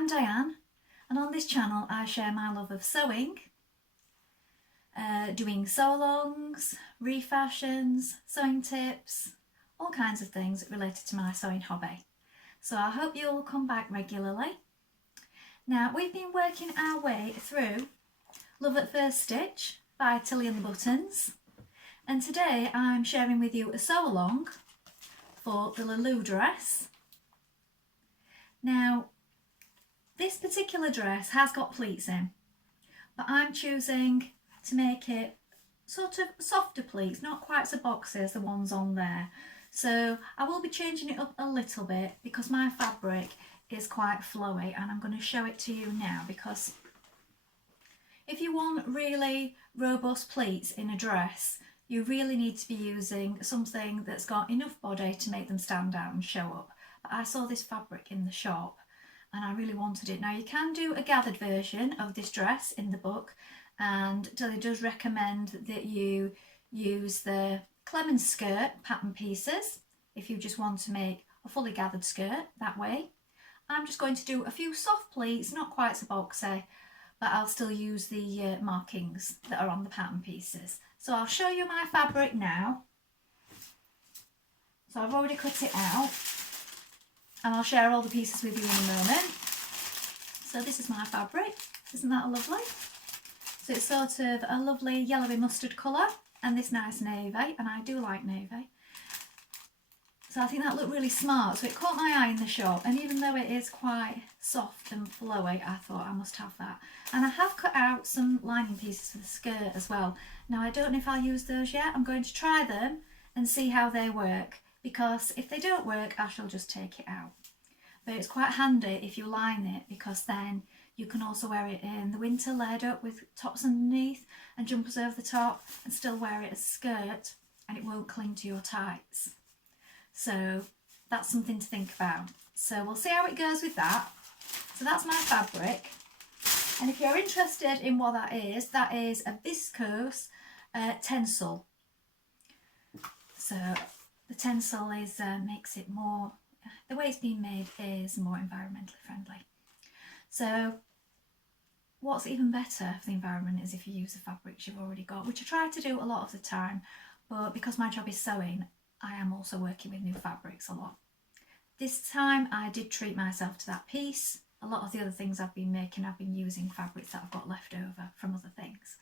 I'm Diane, and on this channel I share my love of sewing, doing sew-alongs, refashions, sewing tips, all kinds of things related to my sewing hobby. So I hope you'll come back regularly. Now, we've been working our way through Love at First Stitch by Tilly and the Buttons, and today I'm sharing with you a sew-along for the Lilou dress. Now, this particular dress has got pleats in, but I'm choosing to make it sort of softer pleats, not quite so boxy as the ones on there. So I will be changing it up a little bit because my fabric is quite flowy, and I'm going to show it to you now, because if you want really robust pleats in a dress, you really need to be using something that's got enough body to make them stand out and show up. But I saw this fabric in the shop and I really wanted it. Now, you can do a gathered version of this dress in the book, and Tilly does recommend that you use the Clemens skirt pattern pieces if you just want to make a fully gathered skirt that way. I'm just going to do a few soft pleats, not quite so boxy, but I'll still use the markings that are on the pattern pieces. So I'll show you my fabric now. So I've already cut it out, and I'll share all the pieces with you in a moment. So this is my fabric. Isn't that lovely? So it's sort of a lovely yellowy mustard colour and this nice navy, and I do like navy. So I think that looked really smart. So it caught my eye in the shop, and even though it is quite soft and flowy, I thought I must have that. And I have cut out some lining pieces for the skirt as well. Now, I don't know if I'll use those yet. I'm going to try them and see how they work, because if they don't work, I shall just take it out. But it's quite handy if you line it, because then you can also wear it in the winter layered up with tops underneath and jumpers over the top, and still wear it as a skirt, and it won't cling to your tights. So that's something to think about. So we'll see how it goes with that. So that's my fabric. And if you're interested in what that is a viscose tencel. So the tencel is makes it more, the way it's been made is more environmentally friendly. So what's even better for the environment is if you use the fabrics you've already got, which I try to do a lot of the time, but because my job is sewing, I am also working with new fabrics a lot. This time I did treat myself to that piece. A lot of the other things I've been making, I've been using fabrics that I've got left over from other things.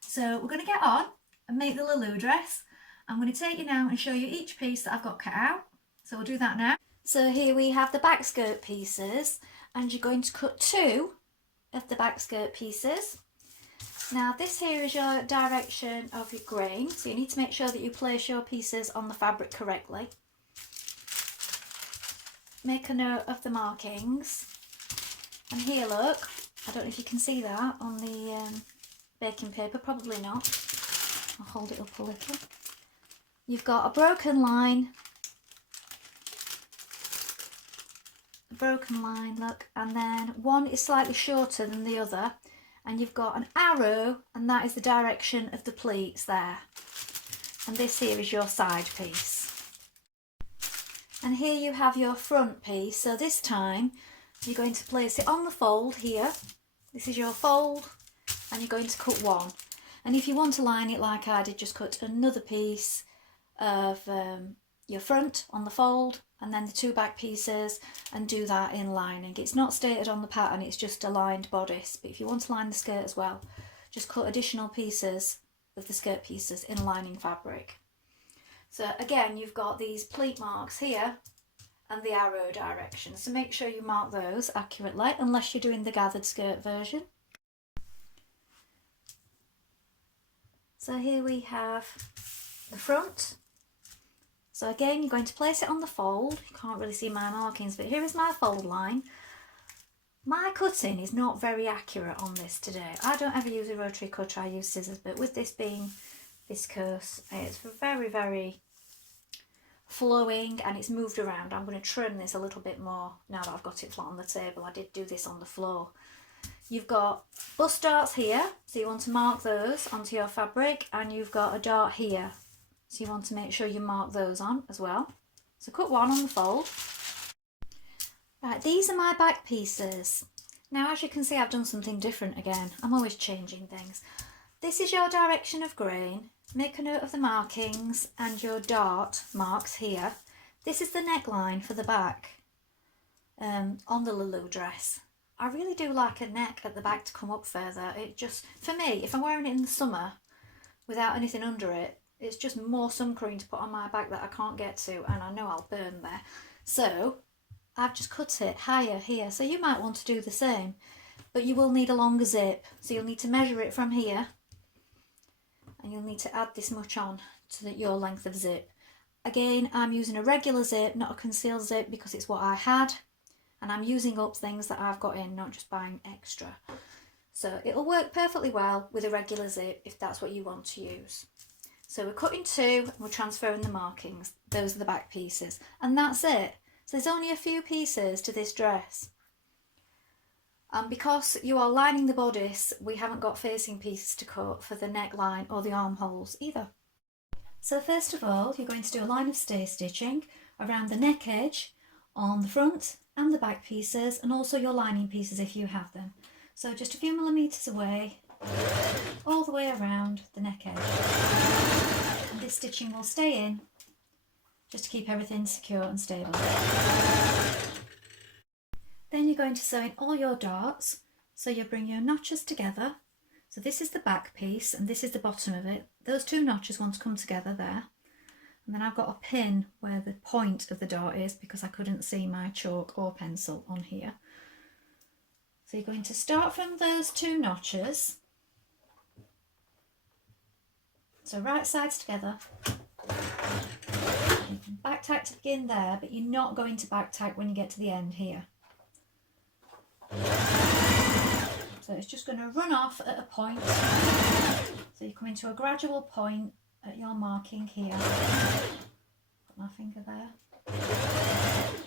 So we're going to get on and make the Lilou dress. I'm going to take you now and show you each piece that I've got cut out. So we'll do that now. So here we have the back skirt pieces, and you're going to cut 2 of the back skirt pieces. Now, this here is your direction of your grain, so you need to make sure that you place your pieces on the fabric correctly. Make a note of the markings. And here, look, I don't know if you can see that on the baking paper, probably not. I'll hold it up a little. You've got a broken line, look, and then one is slightly shorter than the other, and you've got an arrow, and that is the direction of the pleats there. And this here is your side piece. And here you have your front piece. So this time you're going to place it on the fold here. This is your fold, and you're going to cut 1. And if you want to line it like I did, just cut another piece of your front on the fold, and then the 2 back pieces, and do that in lining. It's not stated on the pattern, it's just a lined bodice, but if you want to line the skirt as well, just cut additional pieces of the skirt pieces in lining fabric. So again, you've got these pleat marks here and the arrow direction, so make sure you mark those accurately, unless you're doing the gathered skirt version. So here we have the front. So again, you're going to place it on the fold. You can't really see my markings, but here is my fold line. My cutting is not very accurate on this today. I don't ever use a rotary cutter, I use scissors, but with this being viscose, it's very, very flowing, and it's moved around. I'm going to trim this a little bit more now that I've got it flat on the table. I did do this on the floor. You've got bust darts here, so you want to mark those onto your fabric, and you've got a dart here. So you want to make sure you mark those on as well. So cut 1 on the fold. Right, these are my back pieces. Now, as you can see, I've done something different again. I'm always changing things. This is your direction of grain. Make a note of the markings and your dart marks here. This is the neckline for the back on the Lilou dress. I really do like a neck at the back to come up further. It just, for me, if I'm wearing it in the summer without anything under it, it's just more sun cream to put on my back that I can't get to, and I know I'll burn there. So I've just cut it higher here. So you might want to do the same, but you will need a longer zip. So you'll need to measure it from here, and you'll need to add this much on to your length of zip. Again, I'm using a regular zip, not a concealed zip, because it's what I had, and I'm using up things that I've got in, not just buying extra. So it'll work perfectly well with a regular zip if that's what you want to use. So we're cutting two and we're transferring the markings. Those are the back pieces, and that's it. So there's only a few pieces to this dress. And because you are lining the bodice, we haven't got facing pieces to cut for the neckline or the armholes either. So first of all, you're going to do a line of stay stitching around the neck edge on the front and the back pieces, and also your lining pieces if you have them. So just a few millimetres away, all the way around the neck edge. And this stitching will stay in just to keep everything secure and stable. Then you're going to sew in all your darts. So you bring your notches together. So this is the back piece and this is the bottom of it. Those two notches want to come together there. And then I've got a pin where the point of the dart is because I couldn't see my chalk or pencil on here. So you're going to start from those two notches. So right sides together. You can back tack to begin there, but you're not going to back tack when you get to the end here. So it's just going to run off at a point. So you come into a gradual point at your marking here. Put my finger there.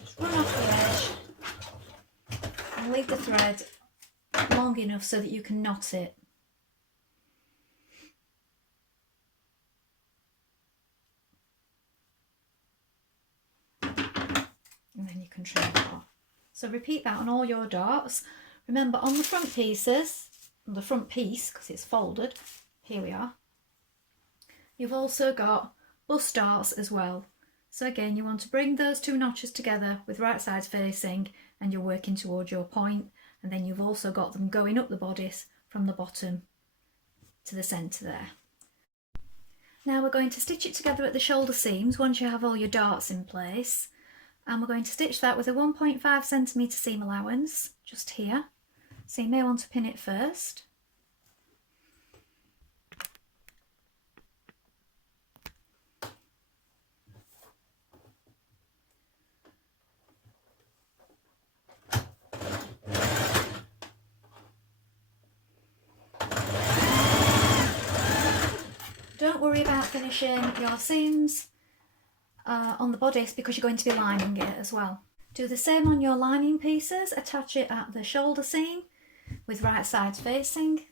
Just run off the edge and leave the thread long enough so that you can knot it. And then you can trim it off. So repeat that on all your darts. Remember, on the front pieces, on the front piece, because it's folded, here we are, you've also got bust darts as well. So again, you want to bring those two notches together with right sides facing, and you're working towards your point, and then you've also got them going up the bodice from the bottom to the centre there. Now we're going to stitch it together at the shoulder seams once you have all your darts in place. And we're going to stitch that with a 1.5 centimetre seam allowance, just here. So you may want to pin it first. Don't worry about finishing your seams on the bodice because you're going to be lining it as well. Do the same on your lining pieces, attach it at the shoulder seam with right sides facing.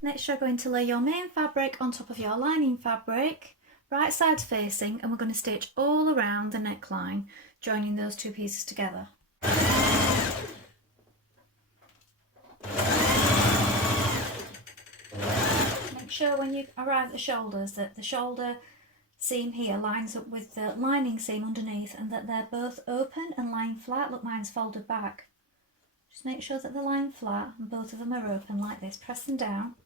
Next you're going to lay your main fabric on top of your lining fabric, right sides facing, and we're going to stitch all around the neckline, joining those two pieces together. Make sure when you arrive at the shoulders that the shoulder seam here lines up with the lining seam underneath and that they're both open and lying flat. Look, mine's folded back. Just make sure that they're lying flat and both of them are open like this. Press them down.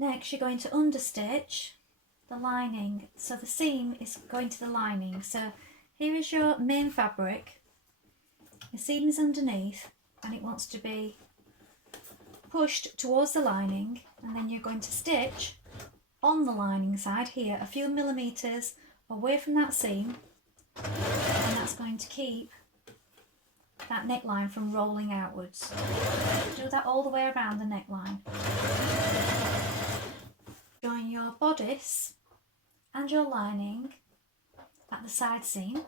Next you're going to understitch the lining, so the seam is going to the lining. So here is your main fabric, the seam is underneath and it wants to be pushed towards the lining, and then you're going to stitch on the lining side here a few millimetres away from that seam, and that's going to keep that neckline from rolling outwards. Do that all the way around the neckline. Join join your bodice and your lining at the side seam.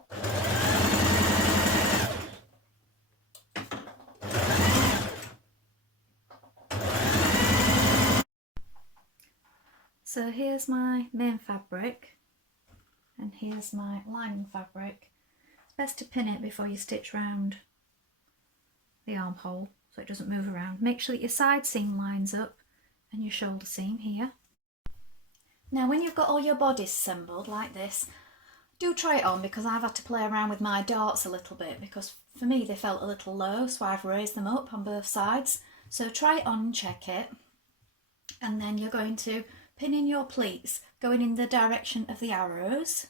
So here's my main fabric and here's my lining fabric. It's best to pin it before you stitch round the armhole so it doesn't move around. Make sure that your side seam lines up and your shoulder seam here. Now when you've got all your bodice assembled like this, do try it on, because I've had to play around with my darts a little bit because for me they felt a little low, so I've raised them up on both sides. So try it on and check it, and then you're going to pin in your pleats going in the direction of the arrows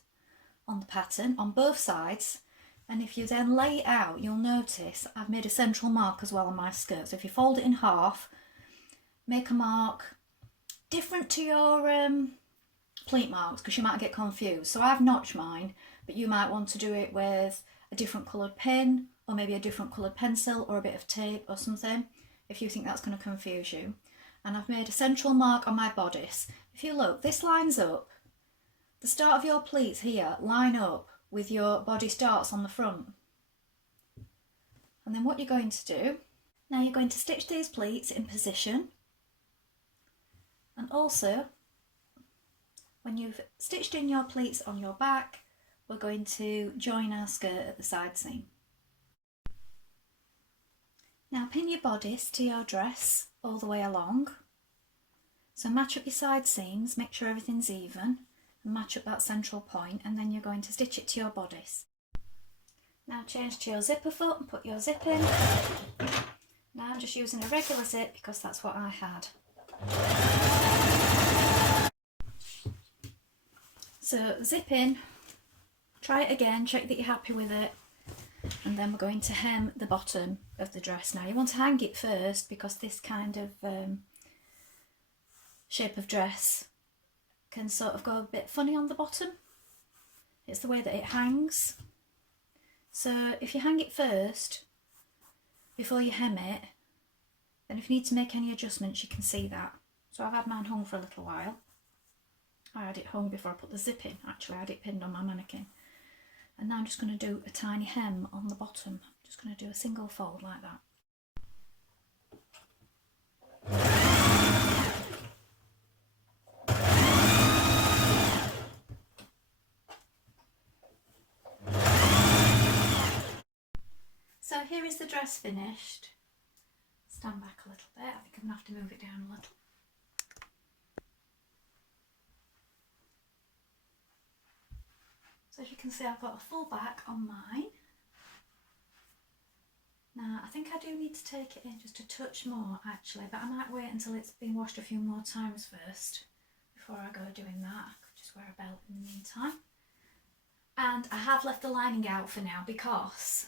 on the pattern on both sides. And if you then lay it out, you'll notice I've made a central mark as well on my skirt. So if you fold it in half, make a mark different to your pleat marks, because you might get confused. So I've notched mine, but you might want to do it with a different coloured pin or maybe a different coloured pencil or a bit of tape or something if you think that's going to confuse you. And I've made a central mark on my bodice. If you look, this lines up. The start of your pleats here line up with your bodice darts on the front. And then what you're going to do, now you're going to stitch these pleats in position. And also, when you've stitched in your pleats on your back, we're going to join our skirt at the side seam. Now pin your bodice to your dress all the way along. So match up your side seams, make sure everything's even, and match up that central point, and then you're going to stitch it to your bodice. Now change to your zipper foot and put your zip in. Now I'm just using a regular zip because that's what I had. So zip in, try it again, check that you're happy with it, and then we're going to hem the bottom of the dress. Now you want to hang it first because this kind of shape of dress can sort of go a bit funny on the bottom. It's the way that it hangs. So if you hang it first before you hem it, then if you need to make any adjustments you can see that. So I've had mine hung for a little while. I had it hung before I put the zip in. Actually I had it pinned on my mannequin. And now I'm just going to do a tiny hem on the bottom. I'm just going to do a single fold like that. So here is the dress finished. Stand back a little bit. I think I'm going to have to move it down a little. So as you can see, I've got a full back on mine. Now I think I do need to take it in just a touch more actually, but I might wait until it's been washed a few more times first before I go doing that. I could just wear a belt in the meantime. And I have left the lining out for now because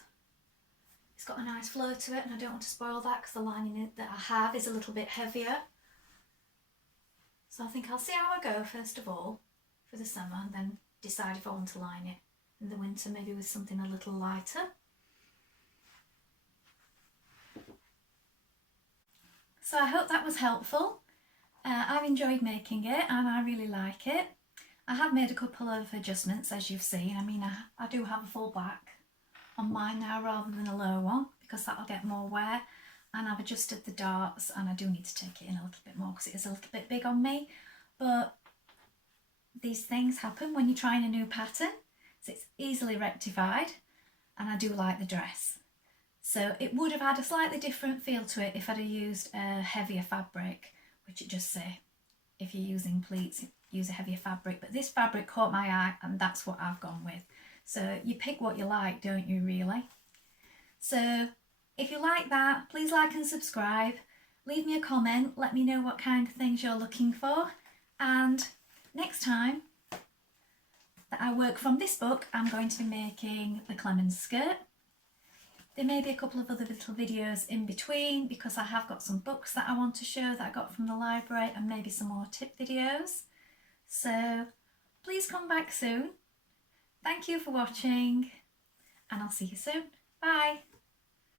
it's got a nice flow to it and I don't want to spoil that because the lining that I have is a little bit heavier. So I think I'll see how I go first of all for the summer and then decide if I want to line it in the winter, maybe with something a little lighter. So I hope that was helpful. I've enjoyed making it and I really like it. I have made a couple of adjustments as you've seen. I mean I do have a full back on mine now rather than a low one because that'll get more wear, and I've adjusted the darts and I do need to take it in a little bit more because it is a little bit big on me, but these things happen when you're trying a new pattern, so it's easily rectified, and I do like the dress. So it would have had a slightly different feel to it if I'd have used a heavier fabric, which it just say if you're using pleats use a heavier fabric, but this fabric caught my eye and that's what I've gone with. So you pick what you like, don't you really? So if you like that, please like and subscribe, leave me a comment, let me know what kind of things you're looking for, and next time that I work from this book I'm going to be making the Clemens skirt. There may be a couple of other little videos in between because I have got some books that I want to show that I got from the library and maybe some more tip videos. So please come back soon. Thank you for watching and I'll see you soon. Bye.